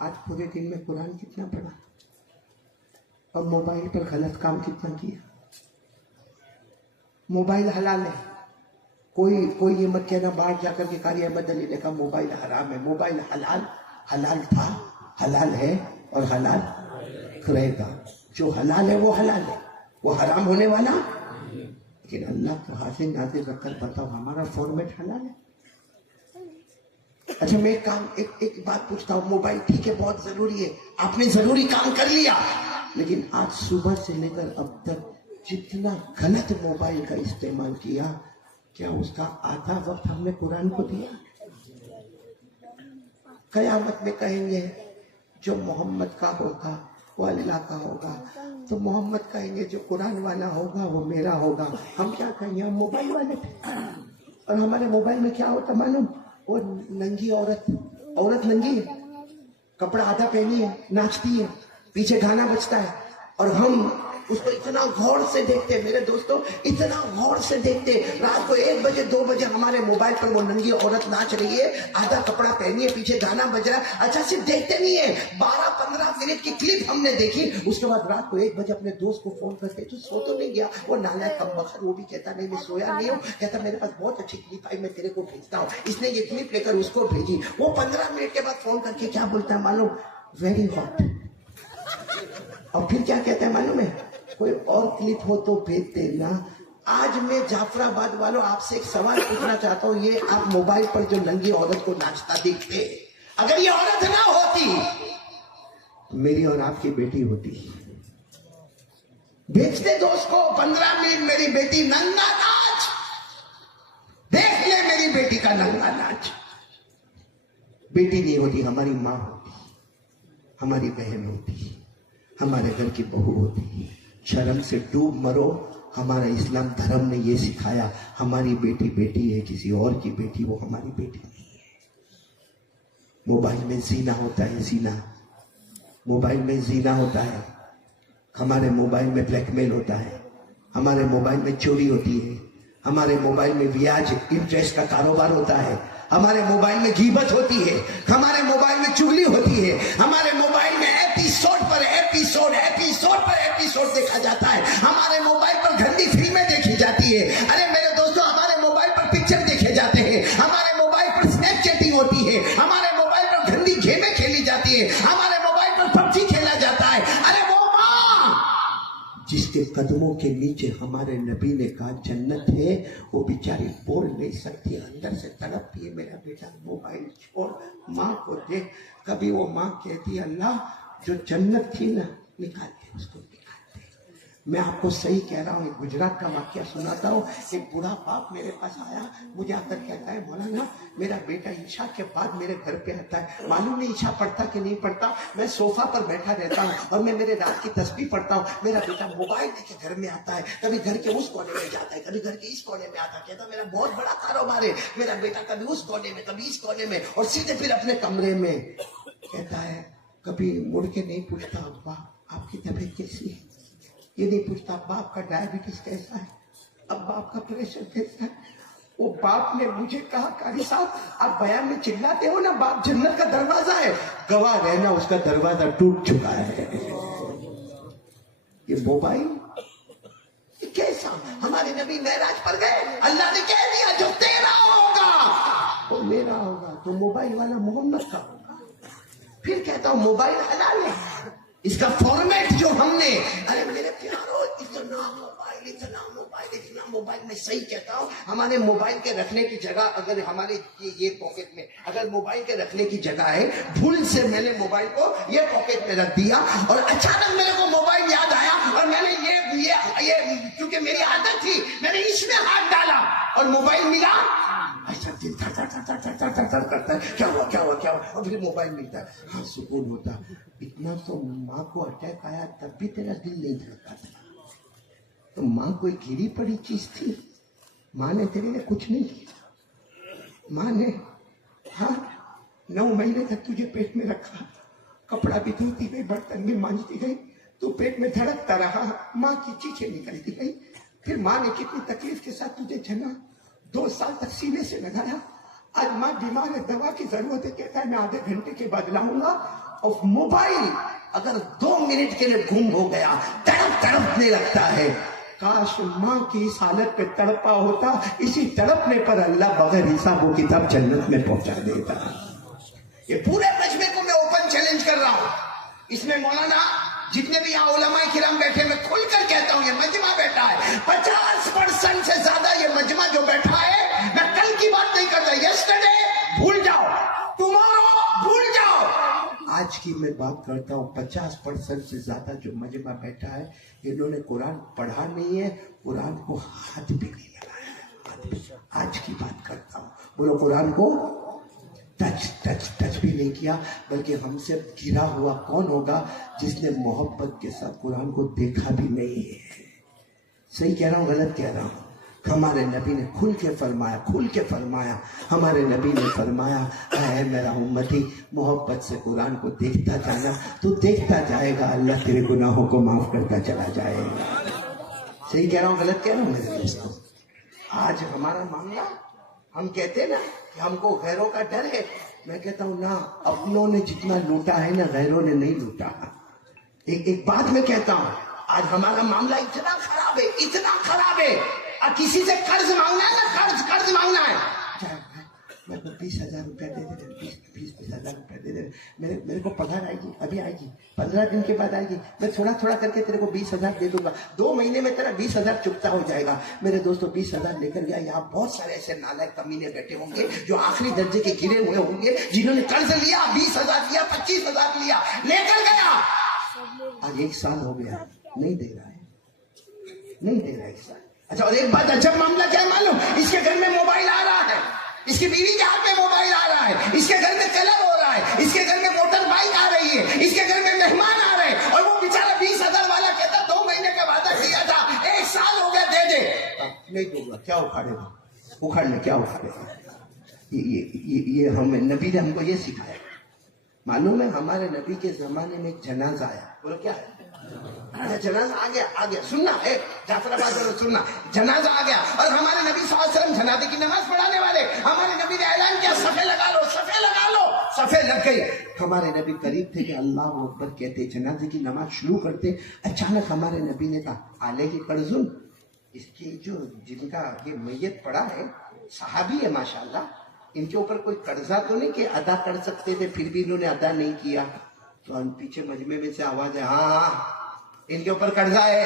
आज पूरे दिन में कुरान कितना पढ़ा और मोबाइल पर गलत काम कितना किया। मोबाइल हलाल है, कोई ये मत कहना बाहर जाकर के कारी अहमद अली ने कहा मोबाइल हराम है। मोबाइल हलाल था, हलाल है और हलाल रहेगा। जो हलाल है वो हलाल है, वो हराम होने वाला। लेकिन अल्लाह को हाजिर नाजिर रखकर बताओ हमारा फॉर्मेट हलाल है। अच्छा मैं एक बात पूछता हूँ, मोबाइल ठीक है बहुत जरूरी है, आपने जरूरी काम कर लिया, लेकिन आज सुबह से लेकर अब तक जितना गलत मोबाइल का इस्तेमाल किया, क्या उसका आधा वक्त हमने कुरान को दिया? कयामत में कहेंगे जो मोहम्मद का होगा वो अल्लाह का होगा, तो मोहम्मद कहेंगे जो कुरान वाला होगा वो मेरा होगा। हम क्या कहेंगे? हम मोबाइल वाले थे। और हमारे मोबाइल में क्या होता मालूम? वो नंगी औरत नंगी है, कपड़ा आधा पहनी है, नाचती है, पीछे गाना बजता है और हम उसको इतना गौर से देखते, मेरे दोस्तों इतना गौर से देखते। रात को 1 बजे 2 बजे हमारे मोबाइल पर वो नंगी औरत नाच रही है, आधा कपड़ा पहनी है, पीछे गाना बज रहा है। अच्छा सिर्फ देखते नहीं है, 12-15 मिनट की क्लिप हमने देखी, उसके बाद रात को 1 बजे अपने दोस्त को फोन करते, तू सो तो नहीं गया? वो नालायक कमबख्त वो भी कहता नहीं मैं सोया नहीं हूँ, कहता मेरे पास बहुत अच्छी क्लिप आई, मैं तेरे को भेजता हूँ। इसने ये क्लिप लेकर उसको भेजी, वो 15 मिनट के बाद फोन करके क्या बोलता है मालूम? Very hot. और फिर क्या कहता है मालूम है? कोई और क्लिप हो तो भेज देना। आज मैं जाफराबाद वालों आपसे एक सवाल पूछना चाहता हूँ, ये आप मोबाइल पर जो नंगी औरत को नाचता देखते, अगर ये औरत ना होती तो मेरी और आपकी बेटी होती। भेजते दोस्त को 15 मिनट मेरी बेटी नंगा नाच, देख ले मेरी बेटी का नंगा नाच। बेटी नहीं होती, हमारी माँ होती, हमारी बहन होती, हमारे घर की बहू होती। शर्म से डूब मरो। हमारा इस्लाम धर्म ने ये सिखाया, हमारी बेटी बेटी है, किसी और की बेटी वो हमारी बेटी नहीं है। मोबाइल में जीना होता है, जीना मोबाइल में जीना होता है, हमारे मोबाइल में ब्लैकमेल होता है, हमारे मोबाइल में चोरी होती है, हमारे मोबाइल में ब्याज इंटरेस्ट का कारोबार होता है, हमारे मोबाइल में गीबत होती है, हमारे मोबाइल में चुगली होती है, हमारे मोबाइल में एपिसोड पर एपिसोड देखा जाता है, हमारे मोबाइल पर गंदी फिल्में देखी जाती है। अरे मेरे दोस्तों हमारे मोबाइल पर पिक्चर देखे जाते हैं, हमारे मोबाइल पर स्नैपचैटिंग होती है, हमारे मोबाइल पर गंदी गेमें खेली जाती है, हमारे मोबाइल पर पबजी खेला जाता है। अरे वो माँ जिसके कदमों के नीचे हमारे नबी ने कहा जन्नत है, वो बेचारी बोल नहीं सकती, अंदर से तड़पती है, मेरा बेटा मोबाइल छोड़ माँ को देख। कभी वो माँ कहती है अल्लाह जो जन्नत थी ना निकाल दे, उसको निकाल दे। मैं आपको सही कह रहा हूँ, एक गुजरात का वाक्य सुनाता हूँ। एक बूढ़ा बाप मेरे पास आया, मुझे आकर कहता है मौलाना मेरा बेटा ईशा के बाद मेरे घर पे आता है, मालूम नहीं ईशा पढ़ता कि नहीं पढ़ता, मैं सोफा पर बैठा रहता हूँ और मैं मेरे रात की तस्बीह पढ़ता हूँ, मेरा बेटा मोबाइल लेके घर में आता है, कभी घर के उस कोने में जाता है, कभी घर के इस कोने में आता है, कहता मेरा बहुत बड़ा कारोबार है, मेरा बेटा कभी उस कोने में कभी इस कोने में, और सीधे फिर अपने कमरे में कहता है, कभी मुड़ के नहीं पूछता अब्बा आपकी तबीयत कैसी है, ये नहीं पूछता अब्बा आपका डायबिटीज कैसा है, अब्बा आपका प्रेशर कैसा है। वो बाप ने मुझे कहा कारी साहब आप बयान में चिल्लाते हो ना, बाप जन्नत का दरवाजा है, गवाह रहना उसका दरवाजा टूट चुका है। ये मोबाइल कैसा? हमारे नबी मेराज पर गए, अल्लाह ने कह दिया जो तेरा होगा वो मेरा होगा, तो मोबाइल वाला मोहम्मद का होगा। फिर कहता हूं मोबाइल हलाल है, इसका फॉर्मेट जो हमने, अरे मेरे प्यारो इतना मोबाइल मैं सही कहता हूं, हमारे मोबाइल के रखने की जगह अगर हमारे ये पॉकेट में अगर मोबाइल के रखने की जगह है, भूल से मैंने मोबाइल को ये पॉकेट में रख दिया और अचानक मेरे को मोबाइल याद आया और मैंने ये क्योंकि मेरी आदत थी, मैंने इसमें हाथ डाला और मोबाइल मिला, ऐसा दिल करता है, क्या हुआ और फिर मोबाइल मिलता है, हाँ सुकून होता। इतना तो माँ को अटैक आया तब भी तेरा दिल नहीं धड़का था, तो माँ कोई गिरी पड़ी चीज थी, माँ ने तेरे लिए कुछ नहीं किया, माँ ने 9 महीने तक तुझे पेट में रखा, कपड़ा भी धोती गई, बर्तन भी मांजती गई, तू पेट में धड़कता रहा, माँ की चीखें निकलती गई, फिर माँ ने कितनी तकलीफ के साथ तुझे जना, 2 साल तक सीने से लगाया। आज माँ बीमार है, दवा की जरूरत है, कहता है मैं आधे घंटे के बाद लाऊंगा ऑफ मोबाइल अगर 2 मिनट के लिए गुम हो गया, तड़पने लगता है। काश माँ की इस हालत पे तड़पा होता, इसी तड़पने पर अल्लाह बगैर हिसाब वो किताब जन्नत में पहुंचा देता। ये पूरे मजमे को मैं ओपन चैलेंज कर रहा हूं। इसमें मौलाना जितने भी यहाँ उलमाए किराम बैठे, मैं खुलकर कहता हूं, ये मजमा बैठा है 50% से ज्यादा ये मजमा जो बैठा है, मैं कल की बात नहीं करता, यस्टरडे भूल जाओ, टुमारो भूल जाओ, आज की मैं बात करता हूँ। 50% से ज्यादा जो मजमा बैठा है, इन्होंने कुरान पढ़ा नहीं है, कुरान को हाथ भी नहीं लगाया। आज की बात करता हूँ, बोलो कुरान को टच भी नहीं किया। बल्कि हमसे गिरा हुआ कौन होगा जिसने मोहब्बत के साथ कुरान को देखा भी नहीं है। सही कह रहा हूँ, गलत कह रहा हूँ? हमारे नबी ने खुल के फरमाया, हमारे नबी ने फरमाया, ऐ मेरा उम्मती, मोहब्बत से कुरान को देखता जाना, तो देखता जाएगा, अल्लाह तेरे गुनाहों को माफ करता चला जाएगा। सही कह रहा हूँ, गलत कह रहा हूँ मेरे दोस्तों? आज हमारा मामला, हम कहते ना कि हमको गैरों का डर है, मैं कहता हूं ना, अपनों ने जितना लूटा है ना, गैरों ने नहीं लूटा। एक बात मैं कहता हूं, आज हमारा मामला इतना खराब है, किसी से कर्ज मांगना है ना, कर्ज मांगना है, मेरे को 20,000 रुपया दे दे, 20,000 रुपया दे दे, मेरे को पगार आएगी, अभी आएगी, 15 दिन के बाद आएगी, मैं थोड़ा करके तेरे को 20,000 दे दूंगा, 2 महीने में तेरा 20,000 चुकता हो जाएगा। मेरे दोस्तों 20,000 लेकर गया। यहाँ बहुत सारे ऐसे नालायक कमीने बैठे होंगे जो आखिरी दर्जे के गिरे हुए होंगे, जिन्होंने कर्ज लिया, 20,000 लिया, 25,000 लिया, लेकर गया, आज 1 साल हो गया, नहीं दे रहा है 1 साल। अच्छा, और एक बात, अजब मामला क्या है मालूम? इसके घर में मोबाइल आ रहा है, इसकी बीवी के हाथ में मोबाइल आ रहा है, इसके घर में कलर हो रहा है, इसके घर में मोटर बाइक आ रही है, इसके घर में मेहमान आ रहे हैं, और वो बेचारा 20,000 वाला कहता 2 महीने का वादा किया था, 1 साल हो गया, दे दे। नहीं दूंगा, क्या उखाड़ेगा? उखाड़ने क्या उखाड़ेगा? ये हम नबी ने हमको ये सिखाया। मालूम है, हमारे नबी के जमाने में एक जनाजा आया। बोलो क्या है? जनाजा आ गया, सुनना है, जाफराबाद सुनना, जनाजा आ गया, और हमारे नबी सल्लल्लाहु अलैहि वसल्लम जनाजे की नमाज पढ़ाने वाले, हमारे नबी ने ऐलान किया, सफे लगा लो, सफे लग गई। हमारे नबी करीब थे कि अल्लाह अकबर कहते, जनाजे की नमाज शुरू करते। अचानक हमारे नबी ने कहा, आले की कर्जुन, इसकी जो जिनका ये मैयत पड़ा है, सहाबी है माशाल्लाह, इनके ऊपर कोई कर्जा तो नहीं कि अदा कर सकते थे, फिर भी इन्होंने अदा नहीं किया। तो हम पीछे मजमे में से आवाज है, हाँ इनके ऊपर कर्जा है,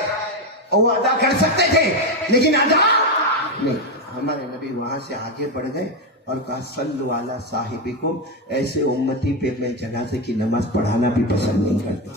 और वो अदा कर सकते थे, लेकिन अदा नहीं। हमारे नबी वहां से आगे बढ़ गए और कहा, सल्लु अला साहिबिकुम, ऐसे उम्मती पे मैं जनाजे की नमाज पढ़ाना भी पसंद नहीं करता।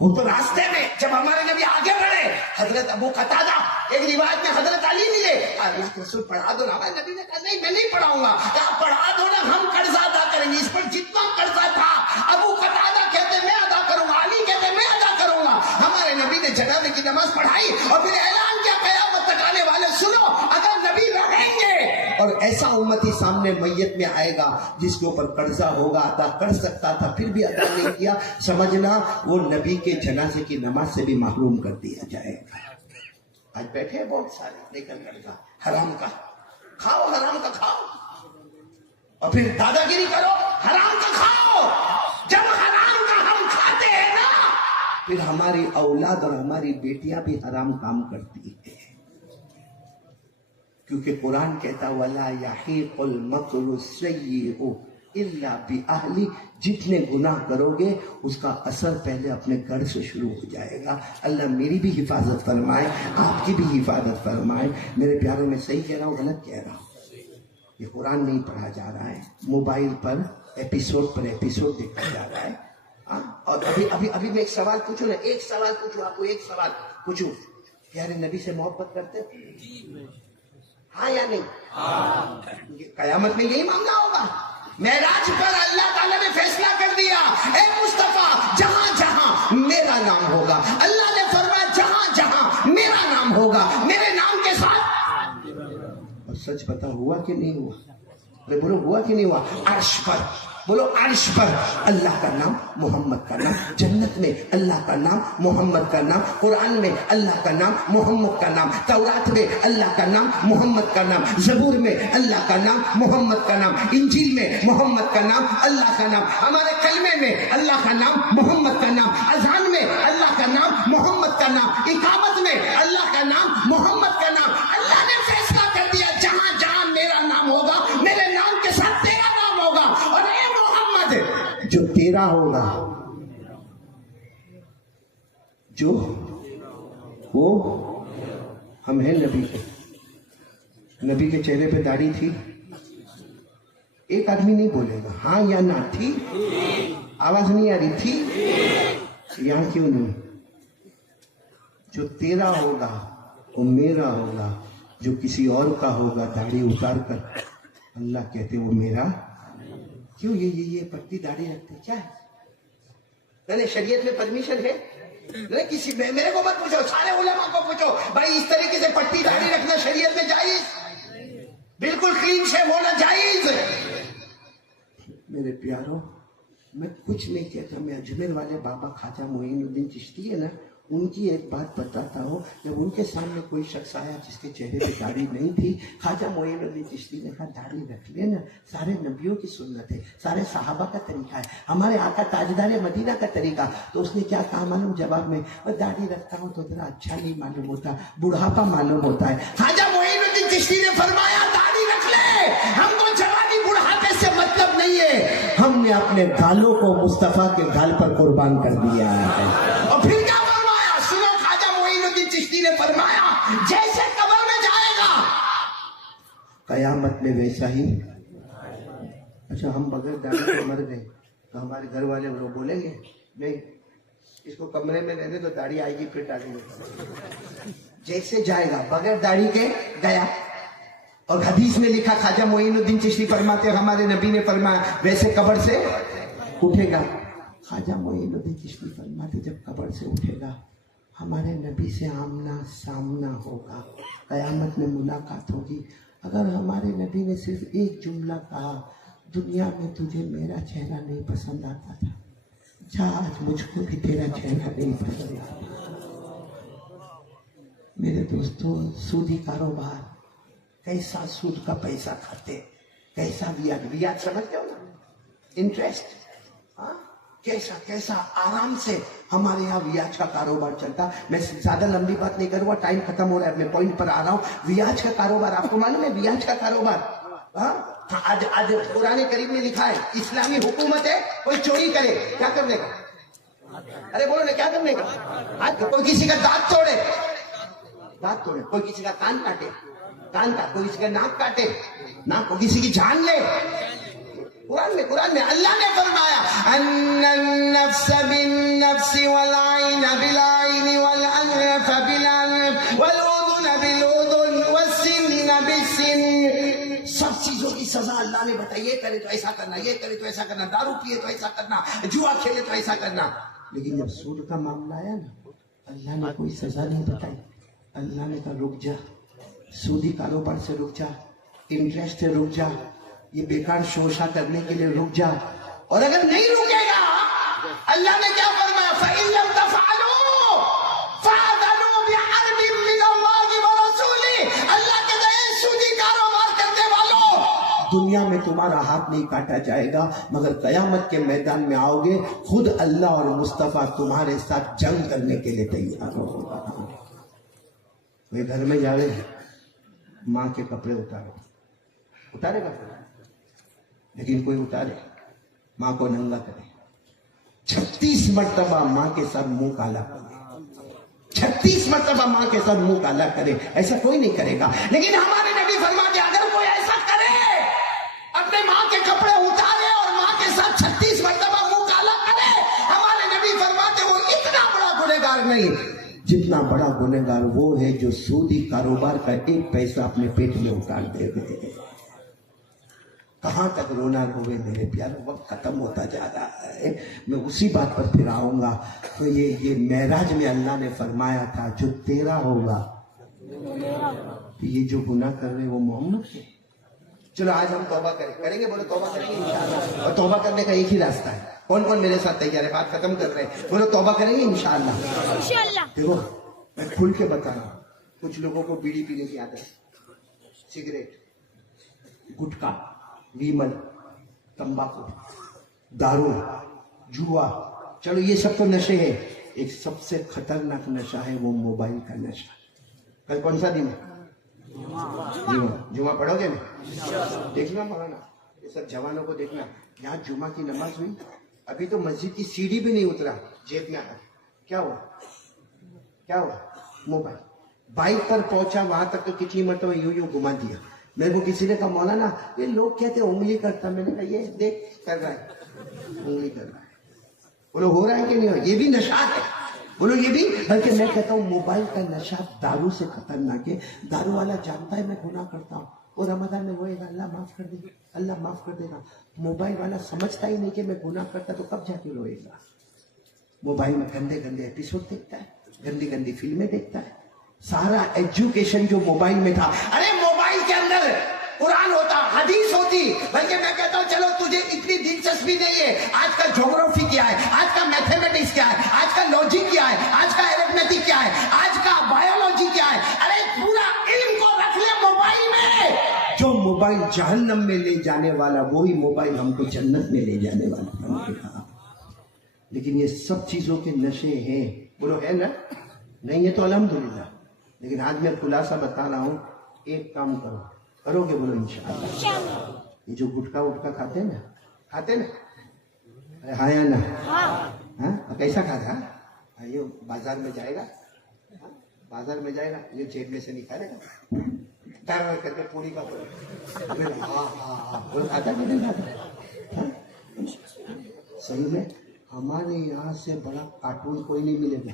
वो तो रास्ते में जब हमारे नबी आगे बढ़े, हजरत अबू कतादा, एक रिवायत में हजरत अली मिले, अल्लाह के रसूल पढ़ा दो ना। हमारे नबी ने कहा, नहीं मैं नहीं पढ़ाऊंगा। कहा, पढ़ा दो ना, हम कर्जा अदा करेंगे, इस पर जितना कर्जा था। अबू कतादा कहते मैं अदा करूंगा, अली कहते मैं अदा करूंगा। हमारे नबी ने जनाजे की नमाज पढ़ाई और फिर ऐलान किया, क़यामत तक आने वाले सुनो, अगर नबी रहेंगे और ऐसा उम्मती सामने मैयत में आएगा जिसके ऊपर कर्जा होगा, अदा कर सकता था फिर भी अदा नहीं किया, समझना वो नबी के जनाजे की नमाज से भी महरूम कर दिया जाएगा। आज बैठे हैं बहुत सारे, लेकर कर्जा हराम का खाओ, और फिर दादागिरी करो, हराम का खाओ। जब हराम का हम खाते हैं ना, फिर हमारी औलाद और हमारी बेटियां भी हराम काम करती है, क्योंकि कुरान कहता, वला यहीकुल मकरु सय्यिउ इल्ला बिअहली, जितने गुनाह करोगे उसका असर पहले अपने घर से शुरू हो जाएगा। अल्लाह मेरी भी हिफाजत फरमाए, आपकी भी हिफाजत फरमाए। मेरे प्यारों में सही कह रहा हूँ, गलत कह रहा हूँ? ये कुरान नहीं पढ़ा जा रहा है, मोबाइल पर एपिसोड देखा जा रहा है। और अभी मैं एक सवाल पूछूं ना, आपको एक सवाल पूछूं, प्यारे नबी से मोहब्बत करते थे? हाँ या नहीं? कयामत में यही मामला होगा। मेराज पर अल्लाह ताला ने फैसला कर दिया, ए मुस्तफा, जहां जहां मेरा नाम होगा, अल्लाह ने फरमाया जहां जहां मेरा नाम होगा, मेरे नाम के साथ। और सच बता, हुआ कि नहीं हुआ? अरे बोलो, हुआ कि नहीं हुआ? अर्श पर बोलो अर्श पर अल्लाह का नाम, मोहम्मद का नाम, जन्नत में अल्लाह का नाम, मोहम्मद का नाम, कुरान में अल्लाह का नाम, मोहम्मद का नाम, तौरात में अल्लाह का नाम, मोहम्मद का नाम, ज़बूर में अल्लाह का नाम, मोहम्मद का नाम, इंजील में मोहम्मद का नाम, अल्लाह का नाम, हमारे कलमे में अल्लाह का नाम, मोहम्मद का नाम, अज़ान में अल्लाह का नाम, मोहम्मद का नाम, इकामत में अल्लाह का नाम, मोहम्मद का नाम। अल्लाह ने फैसला कर दिया जहां जहां मेरा नाम होगा, मेरे नाम के साथ तेरा नाम होगा, और ए मोहम्मद जो तेरा होगा, जो वो हम हैं नबी के। नबी के चेहरे पे दाढ़ी थी, एक आदमी नहीं बोलेगा हाँ या ना, थी, आवाज नहीं आ रही थी, यहां क्यों नहीं? जो तेरा होगा वो मेरा होगा, जो किसी और का होगा दाढ़ी उतार कर अल्लाह कहते वो मेरा। क्यों ये पट्टी दाढ़ी रखते क्या है? मैंने शरीयत में परमिशन है? नहीं, किसी मेरे को मत पूछो, सारे उलमा को पूछो भाई इस तरीके से पट्टी दाढ़ी रखना शरीयत में जायज? बिल्कुल क्लीन शेव होना जायज। मेरे प्यारो, मैं कुछ नहीं कहता, मैं अजमेर वाले बाबा ख्वाजा मोइनुद्दीन चिश्ती है ना, उनकी एक बात बताता हूँ। जब उनके सामने कोई शख्स आया जिसके चेहरे पे दाढ़ी नहीं थी, ख्वाजा मोइनुद्दीन चिश्ती ने कहा दाढ़ी रख लेना, सारे नबियों की सुन्नत है, सारे सहाबा का तरीका है, हमारे आका ताजदार मदीना का तरीका। तो उसने क्या कहा मालूम जवाब में? और दाढ़ी रखता हूँ तो जरा अच्छा नहीं मालूम होता, बुढ़ापा मालूम होता है। ख्वाजा मोइनुद्दीन चिश्ती ने फरमाया दाढ़ी रख ले, हमको जवानी बुढ़ापे से मतलब नहीं है, हमने अपने गालों को मुस्तफा के गाल पर कुर्बान कर दिया है। और फिर क्या चिश्ती ने फरमाया जैसे कब्र में जाएगा कयामत में वैसा ही। अच्छा, हम बगैर दाढ़ी के मर गए तो हमारे घर वाले लोग बोलेंगे नहीं इसको कमरे में रहने तो दाढ़ी आएगी फिर डालेंगे। जैसे जाएगा बगैर दाढ़ी के गया। और हदीस में लिखा, ख्वाजा मोइनुद्दीन चिश्ती फरमाते हमारे नबी ने फरमाया वैसे कब्र से उठेगा। ख्वाजा मोइनुद्दीन चिश्ती फरमाते जब कब्र से उठेगा हमारे नबी से आमना सामना होगा, कयामत में मुलाकात होगी। अगर हमारे नबी ने सिर्फ एक जुमला कहा, दुनिया में तुझे मेरा चेहरा नहीं पसंद आता था, जा आज मुझको भी तेरा चेहरा नहीं पसंद आता। मेरे दोस्तों, सूदी कारोबार, कैसा सूद का पैसा खाते, कैसा ब्याज समझते हो ना, इंटरेस्ट, हाँ कैसा कैसा आराम से हमारे यहाँ ब्याज का कारोबार चलता। मैं ज्यादा लंबी बात नहीं करूंगा, टाइम खत्म हो रहा है, मैं पॉइंट पर आ रहा हूँ। ब्याज का कारोबार आपको मालूम है? ब्याज का कारोबार, हाँ आज कुरान करीम में लिखा है इस्लामी हुकूमत है, कोई चोरी करे क्या करने का? अरे बोलो ना क्या करने का? आज कोई किसी का दांत तोड़े, कोई किसी का कान काटे, कोई किसी का नाक काटे, नाक, कोई किसी की जान ले। कुरान में अल्लाह ने फरमाया अन्नन नफ्स बिन नफ्स वल आइन बिल आइन वल अनफ बिल अनफ वल उज़ुन बिल उज़ुन वस्सिन बिस्सिन। सब चीजों की सजा अल्लाह ने बताई, ये करे तो ऐसा करना, ये करे तो ऐसा करना, दारू पिए तो ऐसा करना, जुआ खेले तो ऐसा करना। लेकिन जब सूद का मामला आया ना, अल्लाह ने कोई सजा नहीं बताई। अल्लाह ने कहा रुक जा, सूदी कारोबार से रुक जा, इंटरेस्ट से रुक जा, ये बेकार शोषा करने के लिए रुक जा। और अगर नहीं रुकेगा, अल्लाह ने क्या फरमाया? फ़इन लम तफ़अलू फ़अज़नु बिहर्बिन मिनल्लाहि व रसूलिही। अल्लाह के दे सूदी कारोबार करने वालों, दुनिया में तुम्हारा हाथ नहीं काटा जाएगा, मगर कयामत के मैदान में आओगे खुद अल्लाह और मुस्तफा तुम्हारे साथ जंग करने के लिए तैयार होगा। वे घर में जावे, माँ के कपड़े उतारेगा, लेकिन कोई उतारे, माँ को नंगा करे, 36 मरतबा माँ के साथ मुंह काला करे, 36 मरतबा माँ के साथ मुंह काला करे, ऐसा कोई नहीं करेगा। लेकिन हमारे नबी फरमाते अगर कोई ऐसा करे, अपने माँ के कपड़े उतारे और माँ के साथ 36 मरतबा मुंह काला करे, हमारे नबी फरमाते वो इतना बड़ा गुनहगार नहीं, जितना बड़ा गुनहगार वो है जो सूदी कारोबार का एक पैसा अपने पेट में उतार दे। कहाँ तक रोना रोवे मेरे प्यारे, वक्त खत्म होता जा रहा है। मैं उसी बात पर फिर आऊंगा। तो ये मेराज में अल्लाह ने फरमाया था जो तेरा होगा, तो ये जो गुनाह कर रहे वो मोहम्मद के, चलो आज हम तौबा करेंगे, बोलो तौबा करेंगे इंशाअल्लाह। और तौबा करने का एक ही रास्ता है। कौन कौन मेरे साथ तैयार है? बात खत्म कर रहे हैं, बोलो तौबा करेंगे इंशाअल्लाह। देखो मैं खुल के बता रहा हूँ, कुछ लोगों को बीड़ी पीने की आदत, सिगरेट, गुटखा, विमल, तंबाकू, दारू, जुआ, चलो ये सब तो नशे हैं। एक सबसे खतरनाक नशा है वो मोबाइल का नशा। कल कौन सा दिन है? जुमा पढ़ोगे ना? देखना मौलाना, ये सब जवानों को देखना, यहाँ जुमा की नमाज हुई, अभी तो मस्जिद की सीढ़ी भी नहीं उतरा, जेब में आया, क्या हुआ? क्या हुआ? मोबाइल। बाइक पर पहुंचा, वहां तक तो कितनी मरतबा यूं घुमा दिया। मेरे को किसी ने कहा मौलाना ये लोग कहते उंगली करता, मैंने कहा ये देख कर रहा है, उंगली कर रहा है। बोलो हो रहा है कि नहीं हो रहा? ये भी नशा है, बोलो ये भी। बल्कि मैं कहता हूँ मोबाइल का नशा दारू से खतरनाक है। दारू वाला जानता है मैं गुनाह करता हूँ, वो रमजान में रोएगा अल्लाह माफ कर देगा, अल्लाह माफ कर देगा। मोबाइल वाला समझता ही नहीं कि मैं गुनाह करता, तो कब जाके रोएगा? मोबाइल में गंदे गंदे एपिसोड देखता है, गंदी गंदी फिल्में देखता है। सारा एजुकेशन जो मोबाइल में था, अरे मोबाइल के अंदर कुरान होता, हदीस होती। बल्कि मैं कहता हूँ चलो तुझे इतनी दिलचस्पी नहीं है, आज का ज्योग्राफी क्या है, आज का मैथमेटिक्स क्या है, आज का लॉजिक क्या है, आज का अरिथमेटिक क्या है, आज का बायोलॉजी क्या है, अरे पूरा इल्म को रख ले मोबाइल में। जो मोबाइल जहन्नम में ले जाने वाला, वही मोबाइल हमको जन्नत में ले जाने वाला। लेकिन ये सब चीजों के नशे हैं, बोलो है ना? नहीं है तो अल्हम्दुलिल्लाह। लेकिन आज मैं खुलासा बता रहा हूँ, एक काम करो, करोगे बोलो इंशाअल्लाह। ये जो गुटखा उटखा खाते ना, अरे हाँ या ना? हाँ, कैसा खाता? ये बाजार में जाएगा, बाजार में जाएगा, ये जेब में से निकालेगा, टार करके पूरी का खाता कि नहीं खाता? सही में हमारे यहाँ से बड़ा कार्टून कोई नहीं मिलेगा।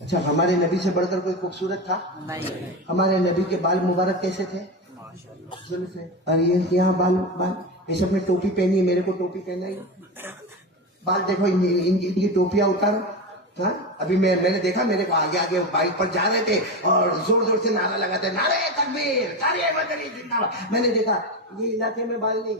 अच्छा, हमारे नबी से बढ़कर कोई खूबसूरत था? नहीं। हमारे नबी के बाल मुबारक कैसे थे? और ये यहाँ बाल ये सब में टोपी पहनी है, मेरे को टोपी पहना है, बाल देखो, इनकी टोपियां उतारो। हाँ, अभी मैंने देखा, मेरे को आगे आगे बाइक पर जा रहे थे और जोर जोर से नारा लगाते, नारे तकबीर, नारे मदनी जिंदाबाद। मैंने देखा ये इलाके में बाल नहीं,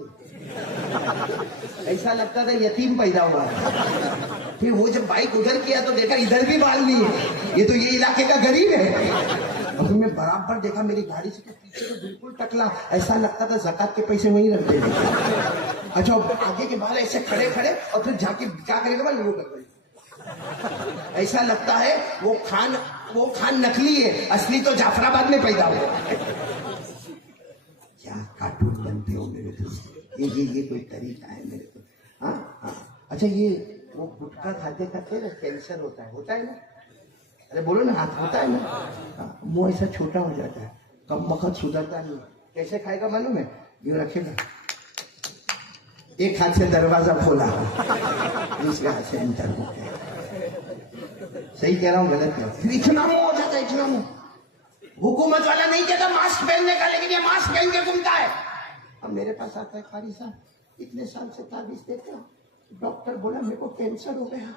ऐसा लगता था यतीम पैदा हुआ है। फिर वो जब बाइक उधर किया तो देखा इधर भी बाल नहीं है, ये तो ये इलाके का गरीब है। और मैं बराबर देखा मेरी गाड़ी से पीछे तो बिल्कुल टकला, ऐसा लगता था ज़कात के पैसे वहीं रख देते। अच्छा, आगे के बाल ऐसे खड़े खड़े और फिर जाके क्या करेगा भाई, वो कर, ऐसा लगता है वो खान नकली है, असली तो जाफराबाद में पैदा हुआ। क्या कार्टून बनते हो मेरे दोस्त, ये कोई तरीका है मेरे को? हाँ। अच्छा, ये वो गुटखा खाते खाते ना कैंसर होता है ना? अरे बोलो ना, हाथ होता है ना? मुंह ऐसा छोटा हो जाता है, कब वक्त सुधरता नहीं। कैसे खाएगा मालूम है? यूं रखेगा, एक हाथ से दरवाजा खोला, दूसरे हाथ से एंटर हो गया। सही कह रहा हूँ गलत कह रहा हूँ? फिर इतना मुंह हो जाता है, इतना मुंह। हुकूमत वाला नहीं कहता मास्क पहनने का, लेकिन ये मास्क पहन के घूमता है। अब मेरे पास आता है, कारी साहब इतने साल से ताबीज देते हो, डॉक्टर बोला मेरे को कैंसर हो गया,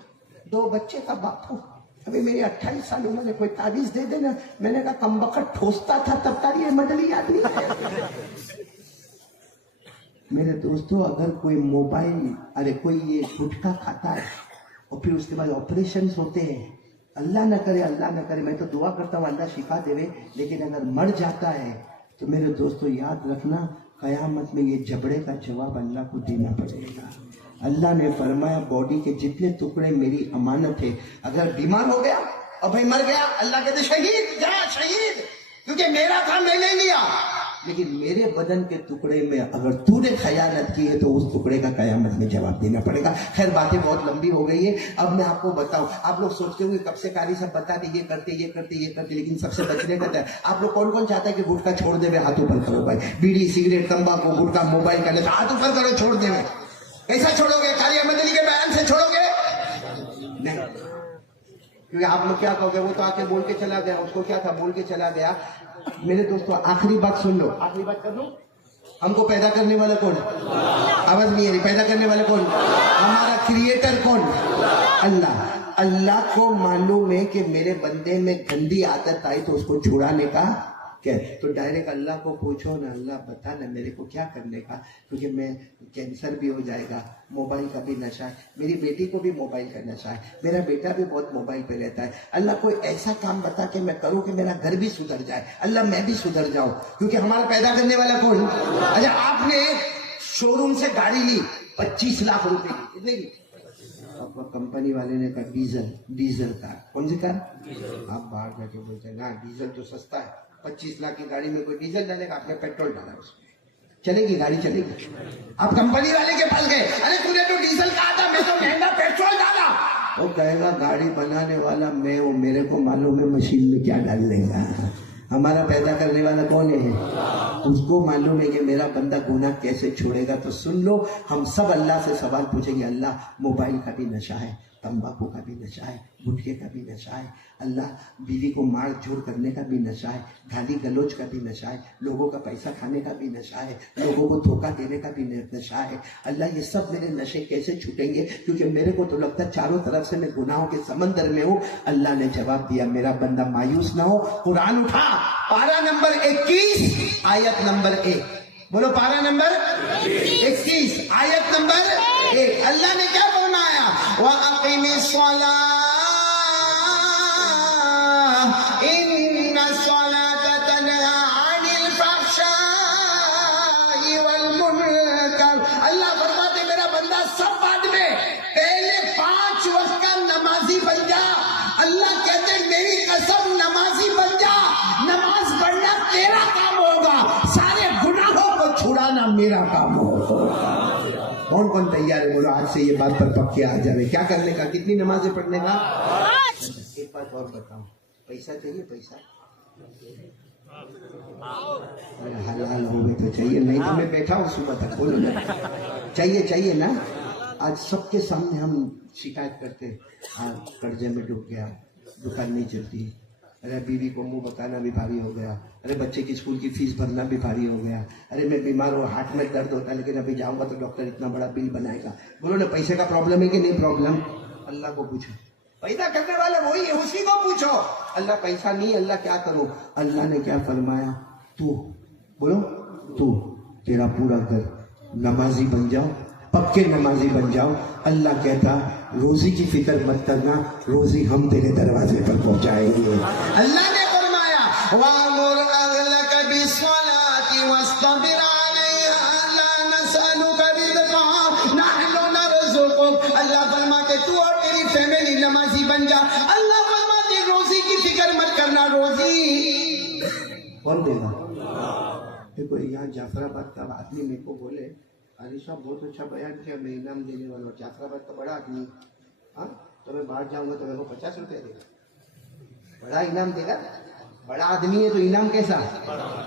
2 बच्चे का बाप हूँ, अभी मेरी 28 साल उम्र है, कोई ताबीज दे देना। मैंने कहा कमबख्त ठोसता था तब तारी ये मंडली आदमी। मेरे दोस्तों, अगर कोई मोबाइल, अरे कोई ये गुटखा खाता है और फिर उसके बाद ऑपरेशन होते हैं, अल्लाह न करे, मैं तो दुआ करता हूँ अल्लाह शिफा देवे, लेकिन अगर मर जाता है तो मेरे दोस्तों याद रखना, कयामत में ये जबड़े का जवाब अल्लाह को देना पड़ेगा। अल्लाह ने फरमाया बॉडी के जितने टुकड़े मेरी अमानत है, अगर बीमार हो गया और भाई मर गया, अल्लाह कहते शहीद जा शहीद, क्योंकि मेरा था मैंने लिया, लेकिन मेरे बदन के टुकड़े में अगर तूने खयानत की है तो उस टुकड़े का कयामत में जवाब देना पड़ेगा। खैर, बातें बहुत लंबी हो गई है, अब मैं आपको बताऊं। आप लोग सोचते हुए कब से कारी सब बताते ये करते, लेकिन सबसे बचने का था। आप लोग कौन कौन चाहता है कि गुटखा छोड़ देवे? हाथ ऊपर करो भाई। बीड़ी, सिगरेट, तंबाकू, गुटखा, मोबाइल का नशा, हाथ ऊपर करो, छोड़ देवे। कैसा छोड़ोगे? कारी अहमद अली के बयान से छोड़ोगे? नहीं, क्योंकि आप लोग क्या कहोगे, वो तो आके बोल के चला गया, उसको क्या था, बोल के चला गया। मेरे दोस्तों, आखिरी बात सुन लो, आखिरी बात कर लो। हमको पैदा करने वाला कौन? आवाज नहीं आ रही। पैदा करने वाला कौन? हमारा क्रिएटर कौन? अल्लाह। अल्लाह को मालूम है कि मेरे बंदे में गंदी आदत आई तो उसको छुड़ाने का क्या? तो डायरेक्ट अल्लाह को पूछो ना, अल्लाह बता ना मेरे को क्या करने का, क्योंकि मैं कैंसर भी हो जाएगा, मोबाइल का भी नशा है, मेरी बेटी को भी मोबाइल का नशा है, मेरा बेटा भी बहुत मोबाइल पे रहता है। अल्लाह कोई ऐसा काम बता के मैं करूँ कि मेरा घर भी सुधर जाए, अल्लाह मैं भी सुधर जाऊं, क्योंकि हमारा पैदा करने वाला कौन? अच्छा, आपने शोरूम से गाड़ी ली 25 लाख रुपए की, कितने की? आपको कंपनी वाले ने कहा डीजल कार। कौन सी कार? आप बाहर जाके बोलते हैं ना डीजल तो सस्ता है, 25 लाख की गाड़ी में कोई डीजल डालेगा? आपने पेट्रोल डाला उसमें, चलेगी गाड़ी? चलेगी? आप कंपनी वाले के पास गए, अरे तूने तो डीजल कहा था, मैं तो महंगा पेट्रोल डाला। वो कहेगा गाड़ी बनाने वाला मैं हूँ, मेरे को मालूम है मशीन में क्या डाल देगा। हमारा पैदा करने वाला कौन है? उसको मालूम है कि मेरा बंदा गुनाह कैसे छोड़ेगा। तो सुन लो, हम सब अल्लाह से सवाल पूछेंगे। अल्लाह, मोबाइल का भी नशा है, तंबाकू का भी नशा है, गुटखे का भी नशा है, अल्लाह बीवी को मार झोड़ करने का भी नशा है, गाली गलोच का भी नशा है, लोगों का पैसा खाने का भी नशा है, लोगों को धोखा देने का भी नशा है। अल्लाह, ये सब मेरे नशे कैसे छूटेंगे? क्योंकि मेरे को तो लगता है चारों तरफ से मैं गुनाहों के समंदर में हूँ। अल्लाह ने जवाब दिया, मेरा बंदा मायूस ना हो। कुरान उठा, पारा नंबर 21 आयत नंबर 1, बोलो पारा नंबर 21 आयत नंबर 1। अल्लाह ने क्या फरमाया? वअक़िमिस्सलाह इन्नस्सलाता तन्हा अनिल फ़हशाई वल मुनकर। अल्लाह फरमाते मेरा बंदा सब बाद में, पहले 5 वक्त का नमाजी बन जा। अल्लाह कहते मेरी कसम, नमाजी बन जा। नमाज पढ़ना तेरा काम होगा, सारे गुनाहों को छुड़ाना मेरा काम होगा। कौन कौन तैयार है? बोलो आज से ये बात पर पक्के आ जावे। क्या करने का? कितनी नमाजें पढ़ने का? एक बात और बताओ, पैसा चाहिए? पैसा हलाल हो गए तो चाहिए, नहीं तो मैं बैठा हूँ सुबह तक। बोलो ना, चाहिए ना। आज सबके सामने हम शिकायत करते, हाँ कर्जे में डूब गया, दुकान नहीं चलती, अरे बीवी को मुंह बताना भी भारी हो गया, अरे बच्चे की स्कूल की फीस भरना भी भारी हो गया, अरे मैं बीमार हूँ, हार्ट में दर्द होता है, लेकिन अभी जाऊंगा तो डॉक्टर इतना बड़ा बिल बनाएगा। बोलो ना, पैसे का प्रॉब्लम है कि नहीं प्रॉब्लम? अल्लाह को पूछो, पैदा करने वाला वही है, उसी को पूछो। अल्लाह पैसा नहीं, अल्लाह क्या करो? अल्लाह ने क्या फरमाया? तू बोलो, तू तेरा पूरा घर नमाजी बन जाओ, पक्के नमाजी बन जाओ। अल्लाह कहता रोजी की फिक्र मत करना, रोजी हम तेरे दरवाजे पर पहुंचाएंगे। अल्लाह ने फरमाया वामुर अहलक बिस्सलाति वस्तबिर अलैहा ला नसअलुका रिज़्क़ा नहनु नरज़ुकुक। अल्लाह फरमाते तू और तेरी फैमिली नमाजी बन जा। अल्लाह फरमाते रोजी की फिक्र मत करना, रोजी कौन देगा? देखो यहाँ जाफराबाद का आदमी मेरे को बोले, अली साहब बहुत अच्छा बयान किया, मैं इनाम देने वाला हूँ। जाफराबाद का बड़ा आदमी, हाँ तो मैं बाहर जाऊंगा तो मेरे को 50 रुपया देगा, बड़ा इनाम देगा। बड़ा आदमी है तो इनाम कैसा?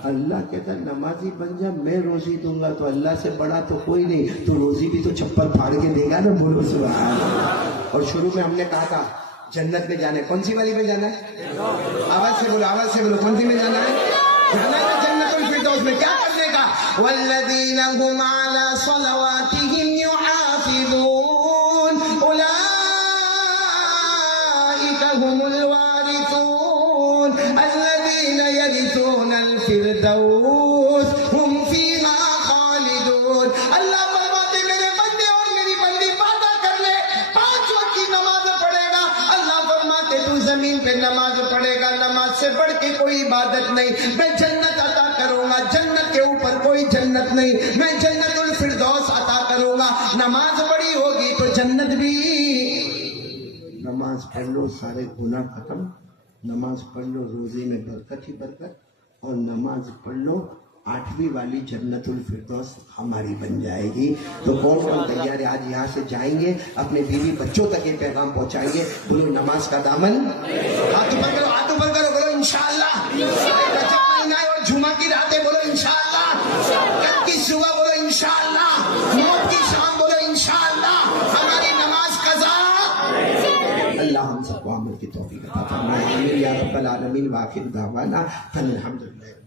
अल्लाह कहता नमाजी बन जा, मैं रोजी दूंगा। तो अल्लाह से बड़ा तो कोई नहीं, तो रोजी भी तो चप्पल फाड़ के देगा ना। बोलो सुभान। और शुरू में हमने कहा था जन्नत में जाना है, कौन सी वाली में जाना है? आवाज से बोलो, आवाज से बोलो, कौन सी में जाना है? जाना है जन्नतुल फिरदौस में। क्या करने का? वल्लज़ीना हुम अला सलवातिहिम युहाफ़िज़ून उलाइका हुमुल वारिसून अल्लज़ीना यरिसूनल फिरदौस हुम फ़ीहा ख़ालिदून। अल्लाह फरमाते मेरे बंदे और मेरी बंदी वादा कर ले, 5 वक्त की नमाज पढ़ेगा। अल्लाह फरमाते तू जमीन पे नमाज पढ़ेगा, नमाज से बढ़ के कोई इबादत नहीं, मैं जन्नत अता करूंगा। जन्नत के ऊपर कोई जन्नत नहीं, मैं जन्नतुल फिरदौस अता करूंगा। नमाज पढ़ी होगी तो जन्नत भी। नमाज पढ़ लो सारे गुनाह खत्म, नमाज पढ़ लो रोजी में बरकत ही बरकत, और नमाज पढ़ लो 8वीं वाली जन्नतुल फिरदौस हमारी बन जाएगी। तो कौन कौन तैयार है? आज यहाँ से जाएंगे, अपने बीवी बच्चों तक ये पैगाम पहुंचाएंगे। बोलो नमाज का दामन हाथ ऊपर करो, हाथ ऊपर करो, बोलो इंशाअल्लाह। रजब महीना है और जुमा की रातें, बोलो इंशाअल्लाह। कल की सुबह बोलो इंशाअल्लाह, मौत की शाम बोलो इंशाअल्लाह, हमारी नमाज कज़ा। अल्लाह हम सबको अमल की तौफीक अता फरमाए। या रब्बल आलमीन। वाखिर दावाना अनिल हम्दुलिल्लाह।